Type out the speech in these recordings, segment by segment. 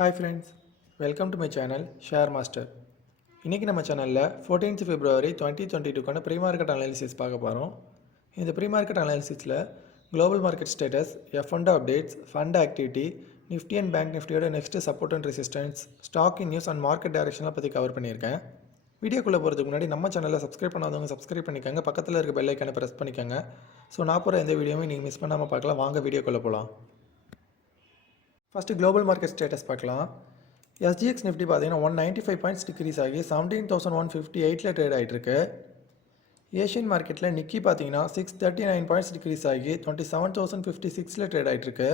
Hi friends, welcome to my channel Share Master. இன்றைக்கி நம்ம சேனலில் 14th February 2022க்கான ப்ரீ மார்க்கெட் அனாலிசிஸ் பார்க்க போகிறோம். இந்த ப்ரீ மார்க்கெட் அனாலிசிஸில் global market status, F&O updates, fund activity, Nifty and bank நிஃப்டியோட next support and resistance, stock in news and market டைரக்ஷனை பற்றி கவர் பண்ணியிருக்கேன். வீடியோக்குள்ளே போகிறதுக்கு முன்னாடி நம்ம சேனலில் சப்ஸ்கிரைப் பண்ணாதவங்க சப்ஸ்கிரைப் பண்ணிக்கோங்க, பக்கத்தில் இருக்க பெல் ஐக்கானை ப்ரெஸ் பண்ணிக்கோங்க. ஸோ நான் போகிற எந்த வீடியோவும் நீங்கள் மிஸ் பண்ணாமல் பார்க்கலாம். வாங்க வீடியோக்குள்ளே போகலாம். ஃபஸ்ட்டு குளோபல் மார்க்கெட் ஸ்டேட்டஸ் பார்க்கலாம். எஸ்ஜிஎக்ஸ் நிஃப்டி பார்த்தீங்கன்னா 195 பாயிண்ட்ஸ் டிக்ரீஸ் ஆகி 17,158 ட்ரேட் ஆகிட்டுருக்கு. ஏஷியன் மார்க்கெட்டில் நிக்கி பார்த்தீங்கன்னா 639 பாயிண்ட்ஸ் டிக்ரீஸ் ஆகி 27,056 ட்ரேட் ஆகிட்டுருக்கு.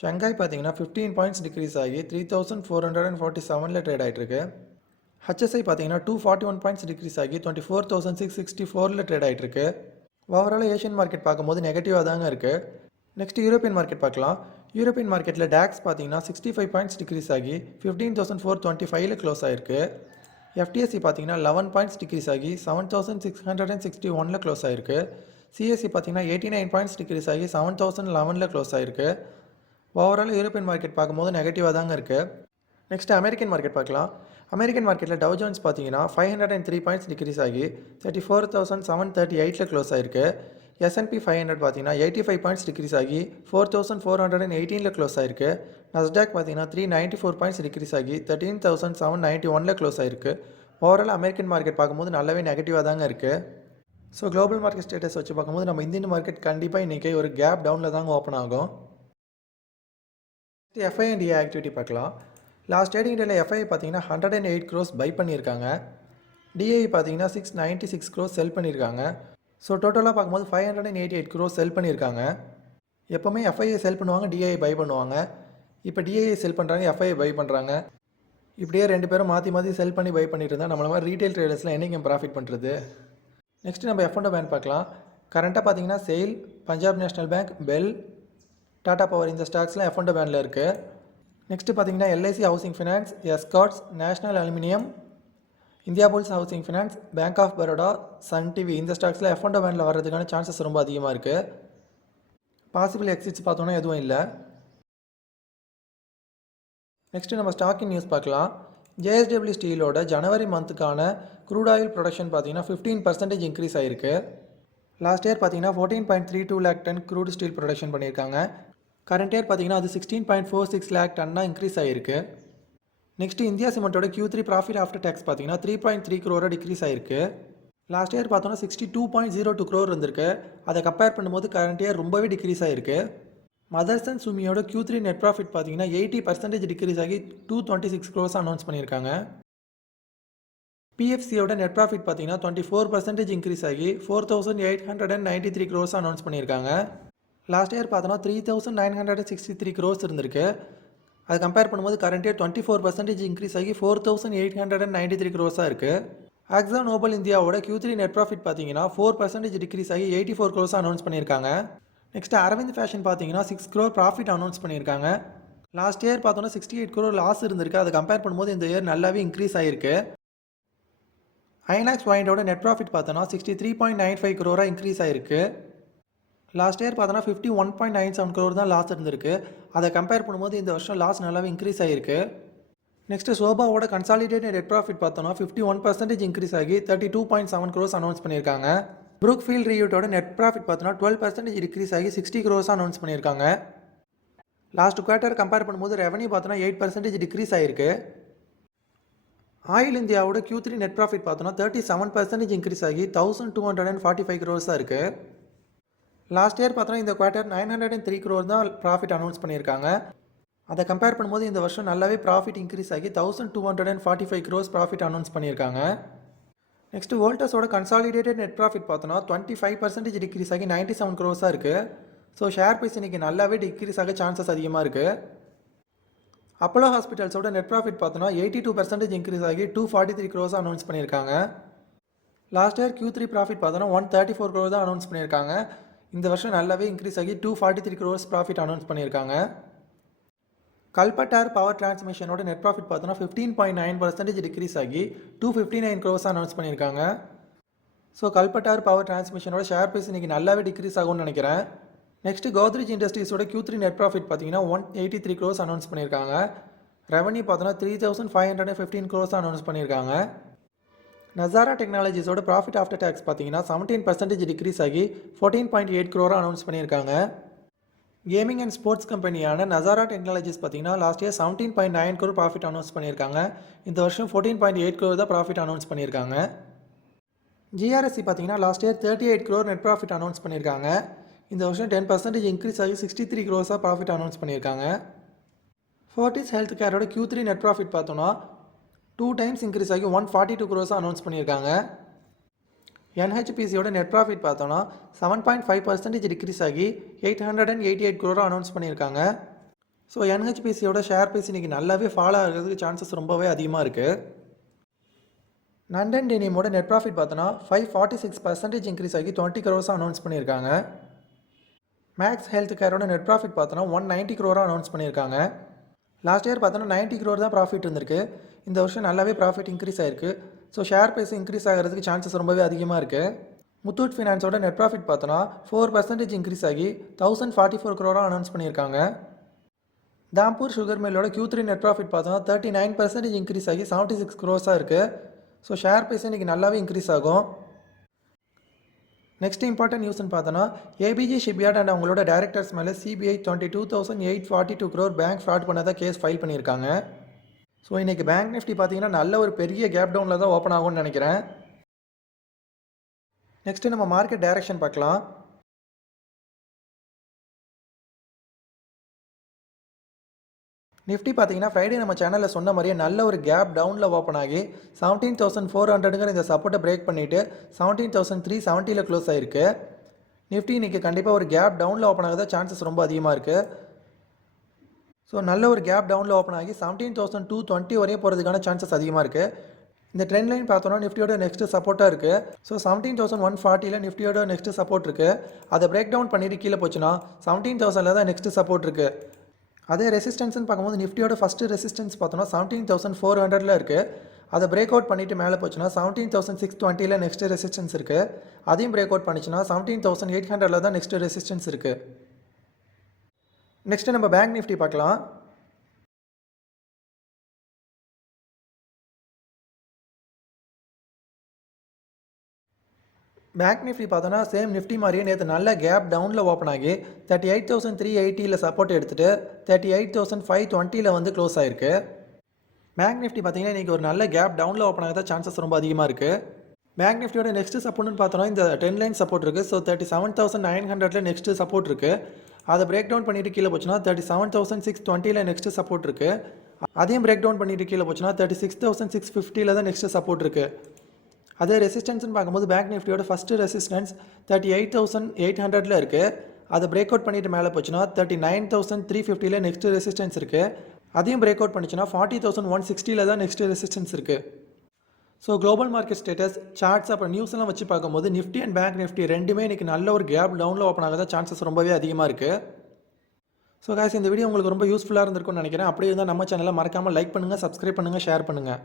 ஷங்காய் பார்த்தீங்கன்னா 15 பாயிண்ட்ஸ் டிக்ரீஸ் ஆகி 3,447 ட்ரேட் ஆகிட்டுருக்கு. ஹச்எஸ்ஐ பார்த்தீங்கன்னா 241 பாயிண்ட்ஸ் டிக்ரீஸ் ஆகி 24,664 ட்ரேட் ஆகிட்டுருக்கு. ஓவரால் ஏஷியன் மார்க்கெட் பார்க்கும்போது நெகட்டிவாக தாங்க இருக்குது. நெக்ஸ்ட் யூரோப்பியன் மார்க்கெட் பார்க்கலாம். யூரோப்பியன் மார்க்கெட்டில் டாக்ஸ் பார்த்தீங்கன்னா 65 பாயிண்ட்ஸ் டிக்ரீஸ் ஆகி 15,425 க்ளோஸ் ஆகிருக்கு. எஃப்டிஎஸ்சி பார்த்தீங்கன்னா 11 பாயிண்ட்ஸ் டிக்ரீஸ் ஆகி 7,661 க்ளோஸ் ஆகிருக்கு. சிஎஸ்சி பார்த்தீங்கன்னா 89 பாயிண்ட்ஸ் டிக்ரீஸ் ஆகி 7,011 க்ளோஸ் ஆகிருக்கு. ஓவரால் யூரோப்பியன் மார்க்கெட் பார்க்கும்போது நெகட்டிவாக தாங்க இருக்குது. நெக்ஸ்ட் அமெரிக்கன் மார்க்கெட் பார்க்கலாம். அமெரிக்கன் மார்க்கெட்டில் டவ் ஜோன்ஸ் பார்த்தீங்கன்னா 503 பாயிண்ட்ஸ் டிக்ரீஸ் ஆகி 34,738 க்ளோஸ் ஆகிருக்கு. S&P 500 பார்த்தீங்கன்னா 85 பாயிண்ட்ஸ் டிக்ரீஸ் ஆகி 4,418 க்ளோஸ் ஆகிருக்கு. நஸ்டாக் பார்த்தீங்கன்னா 394 பாயிண்ட்ஸ் டிக்ரீஸ் ஆகி 13,791 க்ளோஸ் ஆகிருக்கு. ஓவரால் அமெரிக்கன் மார்க்கெட் பார்க்கும்போது நல்லாவே நெகட்டிவாக தாங்க இருக்குது. ஸோ குளோபல் மார்க்கெட் ஸ்டேட்டஸ் வச்சு பார்க்கும்போது நம்ம இந்தியன் மார்க்கெட் கண்டிப்பாக இன்றைக்கி ஒரு கேப் டவுனில் தாங்க ஓப்பன் ஆகும். எஃப்ஐ அண்ட் டிஏ ஆக்டிவிட்டி பார்க்கலாம். லாஸ்ட் ட்ரேடிங் டேல எஃப்ஐ பார்த்தீங்கன்னா 108 க்ரோஸ் பை பண்ணியிருக்காங்க. டிஐ பார்த்தீங்கன்னா 696 க்ரோஸ் செல் பண்ணியிருக்காங்க. ஸோ டோட்டலாக பார்க்கும்போது 588 க்ரோஸ் செல் பண்ணியிருக்காங்க. எப்போவுமே எஃப்ஐஐ செல் பண்ணுவாங்க, டிஐஐ பை பண்ணுவாங்க. இப்போ டிஐஐ செல் பண்ணுறாங்க, எஃப்ஐஐ பை பண்ணுறாங்க. இப்படியே ரெண்டு பேரும் மாற்றி மாற்றி செல் பண்ணி பை பண்ணிட்டு இருந்தால் நம்மள மாதிரி ரீட்டைல் ட்ரேடர்ஸ்லாம் என்றைக்கு ப்ராஃபிட் பண்ணுறது. நெக்ஸ்ட்டு நம்ம F&O பேங்க் பார்க்கலாம். கரண்ட்டாக பார்த்தீங்கன்னா செயில், பஞ்சாப் நேஷனல் பேங்க், பெல், டாடா பவர் இந்த ஸ்டாக்ஸ்லாம் F&O பேங்கில் இருக்குது. நெக்ஸ்ட்டு பார்த்தீங்கன்னா எல்ஐசி ஹவுசிங் ஃபினான்ஸ், எஸ்கார்ட்ஸ், நேஷனல் அலுமினியம், இந்தியா புல்ஸ் ஹவுசிங் ஃபினான்ஸ், பேங்க் ஆஃப் பரோடா, சன் டிவி இந்த ஸ்டாக்ஸில் F&O பேங்கில் வர்றதுக்கான சான்சஸ் ரொம்ப அதிகமாக இருக்குது. பாசிபிள் எக்ஸிட்ஸ் பார்த்தோன்னா எதுவும் இல்லை. நெக்ஸ்ட்டு நம்ம ஸ்டாக் இன் நியூஸ் பார்க்கலாம். ஜேஎஸ்டபிள்யூ ஸ்டீலோட ஜனவரி மந்த்துக்கான க்ரூட் ஆயில் ப்ரொடக்ஷன் பார்த்தீங்கன்னா 15% இன்க்ரீஸ் ஆகிருக்கு. லாஸ்ட் இயர் பார்த்தீங்கன்னா 14.32 lakh ton crude steel production பண்ணியிருக்காங்க. கரண்ட் இயர் பார்த்தீங்கன்னா அது 16.46 லேக் டன்னாக இன்க்ரீஸ் ஆகிருக்கு. நெக்ஸ்ட்டு இந்தியா சிமெண்ட்டோட Q3 ப்ராஃபிட் ஆஃப்டர் டேக்ஸ் பார்த்தீங்கன்னா 3.3 crore டிக்ரீஸ் ஆகிருக்கு. லாஸ்ட் இயர் பார்த்தோன்னா 62.02 crore இருந்திருக்கு. அதை கம்பேர் பண்ணும்போது கரண்ட் இயர் ரொம்பவே டிக்ரீஸ் ஆகிருக்கு. மதர்சன் சுமியோட Q3 நெட் ப்ராஃபிட் பார்த்தீங்கன்னா 80% டிக்ரீஸ் ஆகி 226 crores அனௌன்ஸ் பண்ணியிருக்காங்க. பிஎஃப்சியோட நெட் ப்ராஃபிட் பார்த்தீங்கன்னா 24% இன்க்ரீஸ் ஆகி 4,893 crores அனௌன்ஸ் பண்ணியிருக்காங்க. லாஸ்ட் இயர் பார்த்தோன்னா 3,963 crores இருந்திருக்கு. அது கம்பேர் பண்ணும்போது கரண்ட் இயர் 24% இன்க்ரீஸ் ஆகி 4,893 crores இருக்குது. ஆக்ஸா நோபல் இந்தியாவோட Q3 நெட் ப்ராஃபிட் பார்த்தீங்கன்னா 4% டிக்ரீஸ் ஆகி 84 crores அனௌன்ஸ் பண்ணியிருக்காங்க. நெக்ஸ்ட் அரவிந்த் ஃபேஷன் பார்த்தீங்கன்னா 6 crore ப்ராஃபிட் அனௌன்ஸ் பண்ணியிருக்காங்க. லாஸ்ட் இயர் பார்த்தோன்னா 68 crore லாஸ் இருந்திருக்கு. அதை கம்பேர் பண்ணும்போது இந்த இயர் நல்லாவே இன்க்ரீஸ் ஆகிருக்கு. ஐநாக்ஸ் பாயிண்டோட நெட் ப்ராஃபிட் பார்த்தோன்னா 63.95 crore இன்க்ரீஸ் ஆகிருக்கு. லாஸ்ட் இயர் பார்த்தோன்னா 51.97 crore தான் லாஸ் இருந்திருக்கு. அதை கம்பேர் பண்ணும்போது இந்த வருஷம் லாஸ் நல்லாவே இன்க்ரீஸ் ஆகிருக்கு. நெக்ஸ்ட்டு சோபாவோட கன்சாலிடேட்டட் நெட் ப்ராஃபிட் பார்த்தோன்னா 51% இன்க்ரீஸ் ஆகி 32.7 crores அனௌன்ஸ் பண்ணியிருக்காங்க. ப்ரூக்ஃபீல்ட் ரீயூட்டோட நெட் ப்ராஃபிட் பார்த்தோன்னா 12% டிக்ரீஸ் ஆகி 60 crores அனௌன்ஸ் பண்ணியிருக்காங்க. லாஸ்ட் குவார்ட்டர் கம்பேர் பண்ணும்போது ரெவன்யூ பார்த்தோன்னா 8% டிக்ரீஸ் ஆகிருக்கு. ஆயில் இந்தியாவோட Q3 நெட் ப்ராஃபிட் பார்த்தோன்னா 37% இன்க்ரீஸ் ஆகி 1,245 crores இருக்குது. லாஸ்ட் இயர் பார்த்தோன்னா இந்த குவார்ட்டர் 903 crore தான் ப்ராஃபிட் அனௌன்ஸ் பண்ணியிருக்காங்க. அதை கம்பேர் பண்ணும்போது இந்த வருஷம் நல்லாவே ப்ராஃபிட் இன்க்ரீஸ் ஆகி 1,245 crores ப்ராஃபிட் அனௌன்ஸ் பண்ணியிருக்காங்க. நெக்ஸ்ட்டு வோல்டஸோட கன்சாலிடேட்டட் நெட் ப்ராஃபிட் பார்த்தோன்னா 25% டிக்ரீஸ் ஆகி 97 crores இருக்குது. ஸோ ஷேர் ப்ரைஸ் இன்றைக்கி நல்லாவே டிக்ரீஸ் ஆக சான்சஸ் அதிகமாக இருக்குது. அப்போலோ ஹாஸ்பிட்டல்ஸோட நெட் ப்ராஃபிட் பார்த்தோன்னா 82% இன்க்ரீஸ் ஆகி 243 crores அனௌன்ஸ் பண்ணியிருக்காங்க. லாஸ்ட் இயர் Q3 ப்ராஃபிட் பார்த்தோன்னா 134 crore தான் அனௌன்ஸ் பண்ணியிருக்காங்க. இந்த வருஷம் நல்லாவே இன்க்ரீஸ் ஆகி 243 crores ப்ராஃபிட் அனௌன்ஸ் பண்ணியிருக்காங்க. கல்பட்டார் பவர் டிரான்ஸ்மிஷனோட நெட் ப்ராஃபிட் பார்த்தோன்னா 15.9% டிக்ரீஸ் ஆகி 259 crores அனௌன்ஸ் பண்ணியிருக்காங்க. ஸோ கல்பட்டார் பவர் டிரான்ஸ்மிஷனோட ஷேர் ப்ரைஸ் இன்றைக்கி நல்லாவே டிக்ரீஸ் ஆகும்னு நினைக்கிறேன். நெக்ஸ்ட் கோத்ரேஜ் இண்டஸ்ட்ரீஸோட Q3 நெட் ப்ராஃபிட் பார்த்தீங்கன்னா 183 crores அனௌன்ஸ் பண்ணியிருக்காங்க. ரெவன்யூ பார்த்தோன்னா 3515 crores அனௌன்ஸ் பண்ணியிருக்காங்க. நசாரா டெக்னாலஜிஸோட ப்ராஃபிட் ஆஃப்டர் டேக்ஸ் பார்த்தீங்கன்னா 17% டிக்ரீஸ் ஆகி 14.8 crore அனௌன்ஸ் பண்ணியிருக்காங்க. கேமிங் அண்ட் ஸ்போர்ட்ஸ் கம்பெனியான நசாரா டெக்னாலஜிஸ் பார்த்தீங்கன்னா last year 17.9 crore profit announce பண்ணியிருக்காங்க. இந்த வருஷம் 14.8 crore தான் ப்ராஃபிட் அனௌன்ஸ் பண்ணியிருக்காங்க. ஜிஆர்எஸ்சி பார்த்தீங்கன்னா last year 38 crore net profit announce பண்ணியிருக்காங்க. இந்த வருஷம் 10% இன்க்ரீஸ் ஆகி 63 crores ப்ராஃபிட் அனௌன்ஸ் பண்ணியிருக்காங்க. ஃபோர்டிஸ் ஹெல்த் கேரோட Q3 நெட் ப்ராஃபிட் பார்த்தோன்னா 2 times இன்க்ரீஸ் ஆகி 142 crores அனௌன்ஸ் பண்ணியிருக்காங்க. NHPCயோட நெட் ப்ராஃபிட் பார்த்தோன்னா 7.5% டிக்ரீஸ் ஆகி 888 crore அனௌன்ஸ் பண்ணியிருக்காங்க. ஸோ NHPCயோட ஷேர் ப்ரைஸ் இன்றைக்கி நல்லாவே ஃபாலோ ஆகிறதுக்கு சான்சஸ் ரொம்பவே அதிகமாக இருக்குது. நண்டன் டெனிமோட நெட் ப்ராஃபிட் பார்த்தோன்னா 546% இன்க்ரீஸ் ஆகி 20 crores அனௌன்ஸ் பண்ணியிருக்காங்க. மேக்ஸ் ஹெல்த் கேரோட நெட் ப்ராஃபிட் பார்த்தோன்னா 190 crore அனௌன்ஸ் பண்ணியிருக்காங்க. லாஸ்ட் இயர் பார்த்தோன்னா 90 crore தான் ப்ராஃபிட் இருந்திருக்கு. இந்த வருஷம் நல்லாவே ப்ராஃபிட் இன்க்ரீஸ் ஆகிருக்கு. ஸோ ஷேர் ப்ரைஸ் இன்க்ரீஸ் ஆகிறதுக்கு சான்சஸ் ரொம்பவே அதிகமாக இருக்குது. முத்தூட் ஃபினான்ஸோட நெட் ப்ராஃபிட் பார்த்தோன்னா 4% இன்க்ரீஸ் ஆகி 1044 crore அனௌன்ஸ் பண்ணியிருக்காங்க. தாம்பூர் சுகர் மில்லோட Q3 நெட் ப்ராஃபிட் பார்த்தோன்னா 39% இன்க்ரீஸ் ஆகி 76 crores இருக்குது. ஸோ ஷேர் ப்ரைஸ் இன்றைக்கி நல்லாவே இன்க்ரீஸ் ஆகும். நெக்ஸ்ட் இம்பார்ட்டன்ட் நியூஸ்னு பார்த்தோன்னா ஏபிஜி ஷிப்யார்ட் அண்ட் அவங்களோட டைரக்டர்ஸ் மேலே CBI 22,842 crore பேங்க் ஃப்ராட் பண்ணதாக கேஸ் ஃபைல் பண்ணியிருக்காங்க. ஸோ இன்றைக்கி பேங்க் நிஃப்டி பார்த்தீங்கன்னா நல்ல ஒரு பெரிய கேப் டவுனில் தான் ஓப்பன் ஆகும்னு நினைக்கிறேன். நெக்ஸ்ட்டு நம்ம மார்க்கெட் டைரக்ஷன் பார்க்கலாம். நிஃப்டி பார்த்தீங்கன்னா ஃப்ரைடே நம்ம சேனலில் சொன்ன மாதிரியே நல்ல ஒரு கேப் டவுனில் ஓப்பன் ஆகி 17,400ங்கிற இந்த சப்போர்ட்டை பிரேக் பண்ணிவிட்டு 17,370 க்ளோஸ் ஆகிருக்கு. நிஃப்டி இன்றைக்கி கண்டிப்பாக ஒரு கேப் டவுனில் ஓப்பன் ஆகுத சான்சஸ் ரொம்ப அதிகமாக இருக்குது. ஸோ நல்ல ஒரு கேப் டவுனில் ஓப்பன் ஆகி 17,220 வரையும் போகிறதுக்கான சான்சஸ் அதிகமாக இருக்குது. இந்த ட்ரெண்ட் லைன் பார்த்தோன்னா நிஃப்டியோட நெக்ஸ்ட்டு சப்போர்ட்டாக இருக்குது. ஸோ 17,140 நிஃப்டியோட நெக்ஸ்ட்டு சப்போர்ட் இருக்குது. அதை பிரேக் டவுன் பண்ணிட்டு கீழே போச்சுன்னா 17,000 தான் நெக்ஸ்ட்டு சப்போர்ட் இருக்குது. அதே ரெசிஸ்டன்ஸ்னு பார்க்கும்போது நிஃப்டியோட ஃபஸ்ட்டு ரெசிஸ்டன்ஸ் பார்த்தோன்னா 17,400 இருக்குது. அதை பிரேக் அவுட் பண்ணிவிட்டு மேலே போச்சுன்னா 17,620 நெக்ஸ்ட்டு ரெசிஸ்டன்ஸ் இருக்குது. அதையும் பிரேக் அவுட் பண்ணிச்சுன்னா 17,800 தான் நெக்ஸ்ட்டு ரெசிஸ்டன்ஸ் இருக்குது. நெக்ஸ்ட்டு நம்ம பேங்க் நிஃப்டி பார்க்கலாம். பேங்க் நிஃப்டி பார்த்தோன்னா சேம் நிஃப்டி மாதிரியே நேற்று நல்ல கேப் டவுனில் ஓப்பன் ஆகி 38,380 சப்போர்ட் எடுத்துகிட்டு 38,520 வந்து க்ளோஸ் ஆகிருக்கு. பேங்க் நிஃப்டி பார்த்தீங்கன்னா இன்றைக்கி ஒரு நல்ல கேப் டவுனில் ஓப்பன் ஆகிறத சான்சஸ் ரொம்ப அதிகமாக இருக்குது. பேங்க் நிஃப்டியோட நெக்ஸ்ட் சப்போர்ட்னு பார்த்தோன்னா இந்த 10 லைன் சப்போர்ட் இருக்குது. ஸோ 37,900 நெக்ஸ்ட்டு சப்போர்ட் இருக்குது. அதை பிரேக் டவுன் பண்ணிவிட்டு கீழே போச்சுன்னா 37,620 நெக்ஸ்ட்டு சப்போர்ட் இருக்குது. அதையும் பிரேக் டவுன் பண்ணிவிட்டு கீழே போச்சுன்னா 36,650 தான் நெக்ஸ்ட்டு சப்போர்ட் இருக்குது. அதே ரெசிஸ்டன்ஸ்னு பார்க்கும்போது பேங்க் நிஃப்டியோட ஃபஸ்ட்டு ரெசிஸ்டன்ஸ் 38,800 இருக்குது. அதை பிரேக் அவுட் பண்ணிவிட்டு மேலே போச்சுன்னா 39,350 நெக்ஸ்ட்டு ரெசிஸ்டன்ஸ் இருக்குது. அதையும் பிரேக் அவுட் பண்ணிச்சுன்னா 40,160 தான் நெக்ஸ்ட்டு ரெசிஸ்டன்ஸ் இருக்குது. So global market status charts அப்புறம் நியூஸ் எல்லாம் வச்சு பார்க்கும்போது நிஃப்டி அண்ட் பேங்க் நிஃப்டி ரெண்டுமே இன்றைக்கி நல்ல ஒரு கேப் டவுனில் ஓப்பன் ஆகாத சான்சஸ் ரொம்பவே அதிகமாக இருக்குது. ஸோ guys, இந்த வீடியோ உங்களுக்கு ரொம்ப யூஸ்ஃபுல்லாக இருந்திருக்கும்னு நினைக்கிறேன். அப்படியே இருந்தால் நம்ம சேனலை மறக்காமல் லைக் பண்ணுங்கள், சப்ஸ்கிரைப் பண்ணுங்கள், ஷேர் பண்ணுங்கள்.